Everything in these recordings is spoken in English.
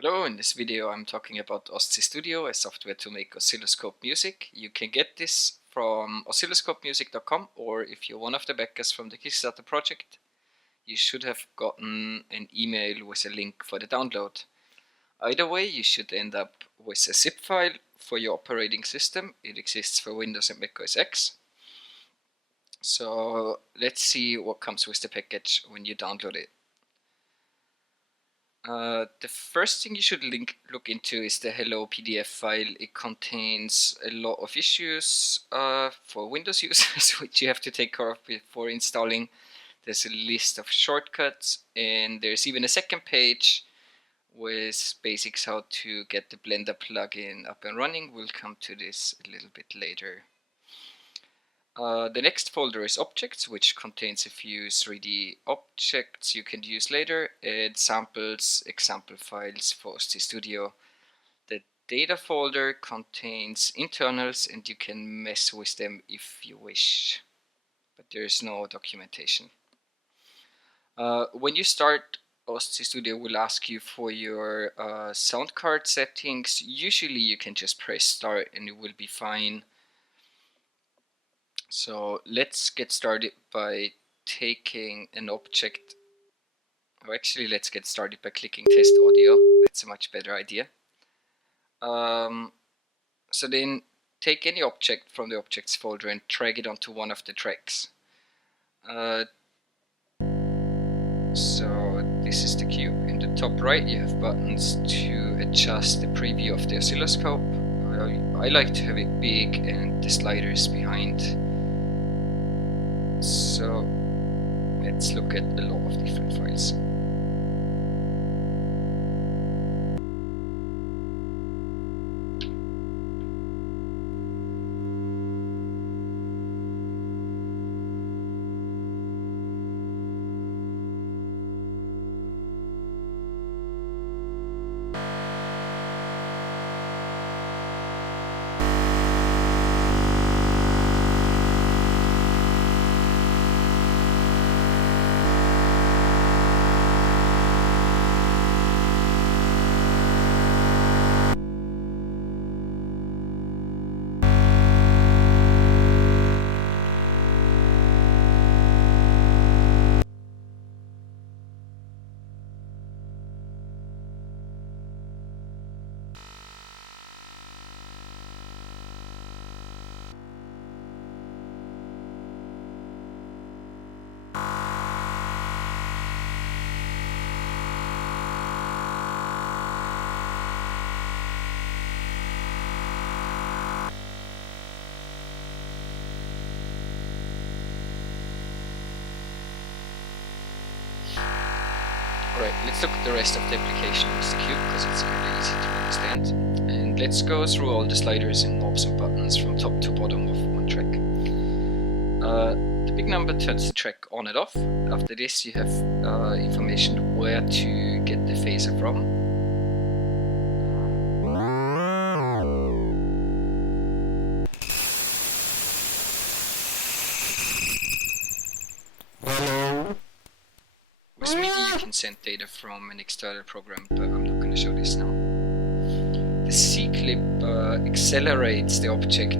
Hello, in this video I'm talking about OsciStudio, a software to make oscilloscope music. You can get this from oscilloscopemusic.com, or if you're one of the backers from the Kickstarter project, you should have gotten an email with a link for the download. Either way, you should end up with a zip file for your operating system. It exists for Windows and Mac OS X. So let's see what comes with the package when you download it. The first thing you should look into is the hello PDF file. It contains a lot of issues for Windows users which you have to take care of before installing. There's a list of shortcuts, and there's even a second page with basics how to get the Blender plugin up and running. We'll come to this a little bit later. The next folder is objects, which contains a few 3D objects you can use later, and samples, example files for OsciStudio. The data folder contains internals, and you can mess with them if you wish, but there is no documentation. When you start, OsciStudio will ask you for your sound card settings. Usually you can just press start and it will be fine. So let's get started by taking an object, or actually let's get started by clicking test audio. That's a much better idea. So then take any object from the objects folder and drag it onto one of the tracks. So this is the cube. In the top right you have buttons to adjust the preview of the oscilloscope. I like to have it big and the sliders behind. So let's look at a lot of different files. Alright, let's look at the rest of the application with the cube, because it's kind of easy to understand. And let's go through all the sliders and knobs and buttons from top to bottom of one track. The big number turns the track on and off. After this you have information where to get the phaser from. With MIDI you can send data from an external program, but I'm not going to show this now. The C-clip accelerates the object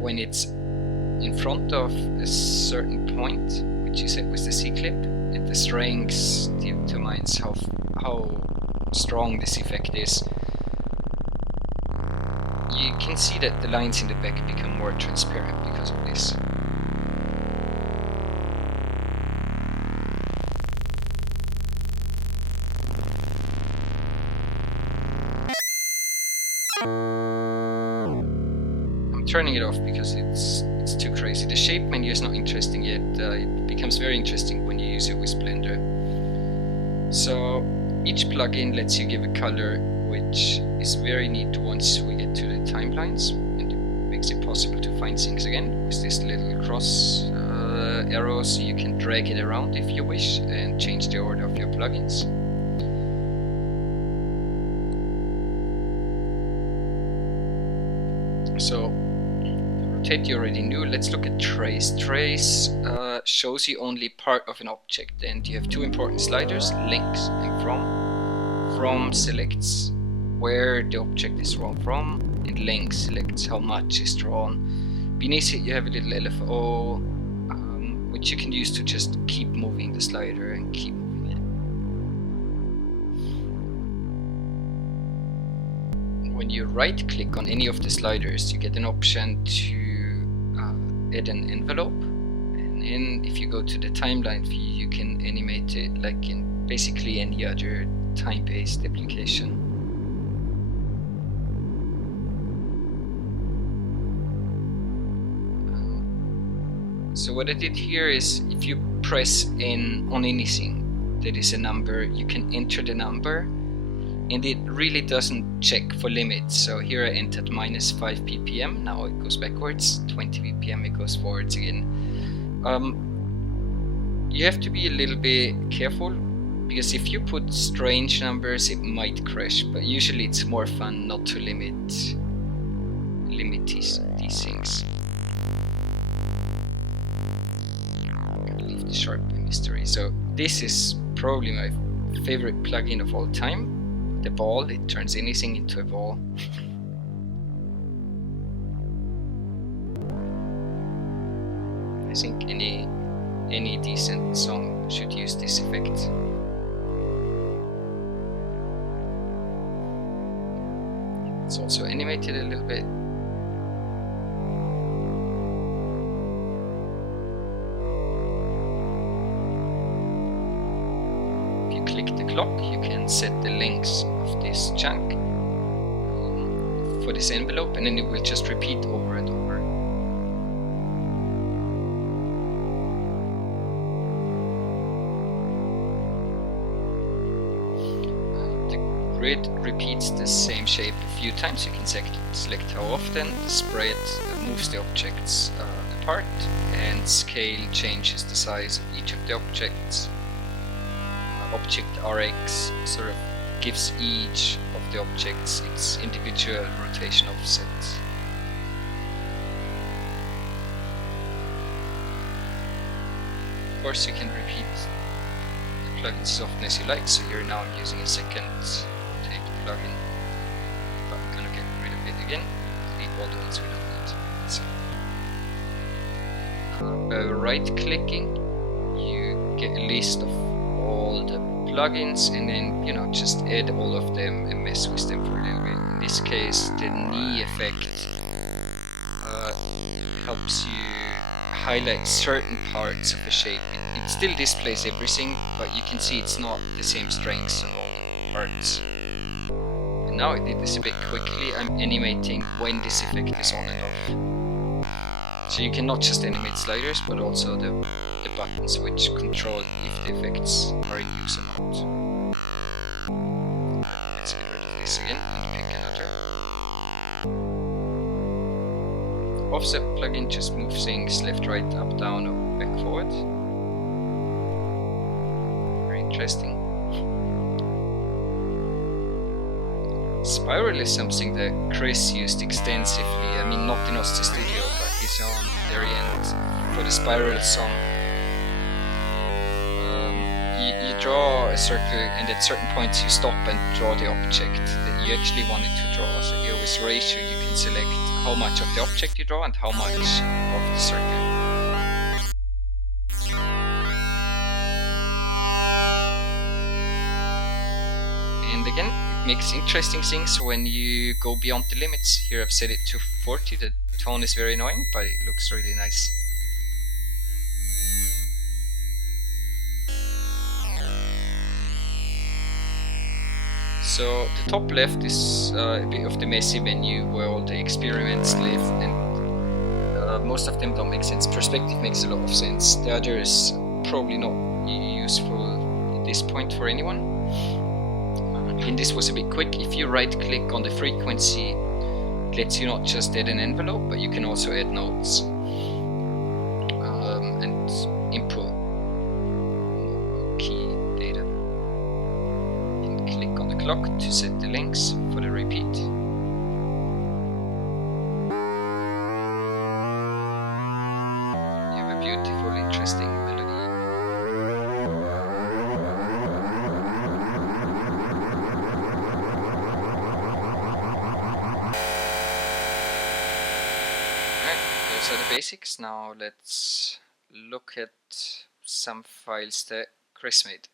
when it's in front of a certain point, which you set with the C-clip, and the strength determines how strong this effect is. You can see that the lines in the back become more transparent because of this. I'm turning it off because it's too crazy. The shape menu is not interesting yet. It becomes very interesting when you use it with Blender. So each plugin lets you give a color, which is very neat once we get to the timelines, and it makes it possible to find things again with this little cross arrow, so you can drag it around if you wish and change the order of your plugins. So the rotate you already knew. Let's look at trace. Trace shows you only part of an object, and you have two important sliders, length and from. from selects where the object is drawn from, and length selects how much is drawn. Beneath it you have a little LFO, which you can use to just keep moving the slider and keep moving it. When you right click on any of the sliders, you get an option to add an envelope, and then if you go to the timeline view, you can animate it like in basically any other time-based application. So what I did here is, if you press in on anything that is a number, you can enter the number, and it really doesn't check for limits. So here I entered -5 ppm, now it goes backwards, 20 ppm it goes forwards again. You have to be a little bit careful, because if you put strange numbers it might crash, but usually it's more fun not to limit these things. Leave the sharp mystery. So this is probably my favorite plugin of all time. The ball, it turns anything into a ball. I think any decent song should use this effect. It's also animated a little bit. If you click the clock, you can set the length of this chunk for this envelope, and then it will just repeat over and over. Grid repeats the same shape a few times. You can select how often. The spread moves the objects apart, and scale changes the size of each of the objects. Object RX sort of gives each of the objects its individual rotation offset. Of course you can repeat the plugins as often as you like, so here now I'm using a second plugin, but I'm gonna get rid of it again. Delete all the ones we don't need. So, right clicking, you get a list of all the plugins, and then just add all of them and mess with them for a little bit. In this case, the knee effect helps you highlight certain parts of a shape. It still displays everything, but you can see it's not the same strengths on all the parts. Now I did this a bit quickly. I'm animating when this effect is on and off. So you can not just animate sliders, but also the buttons, which control if the effects are in use or not. Let's get rid of this again and pick another. Offset plugin just moves things left, right, up, down, or back, forward. Very interesting. Spiral is something that Chris used extensively. I mean, not in OsciStudio, but his own variant for the spiral song. You draw a circle, and at certain points you stop and draw the object that you actually wanted to draw. So here with ratio you can select how much of the object you draw and how much of the circle. And again, makes interesting things when you go beyond the limits. Here I've set it to 40. The tone is very annoying, but it looks really nice. So the top left is a bit of the messy menu where all the experiments live, and most of them don't make sense. Perspective makes a lot of sense. The other is probably not useful at this point for anyone. And this was a bit quick. If you right click on the frequency, it lets you not just add an envelope, but you can also add notes and input key data. And click on the clock to set the lengths for the repeat. You have a beautiful, interesting melody. those are the basics. Now let's look at some files that Chris made.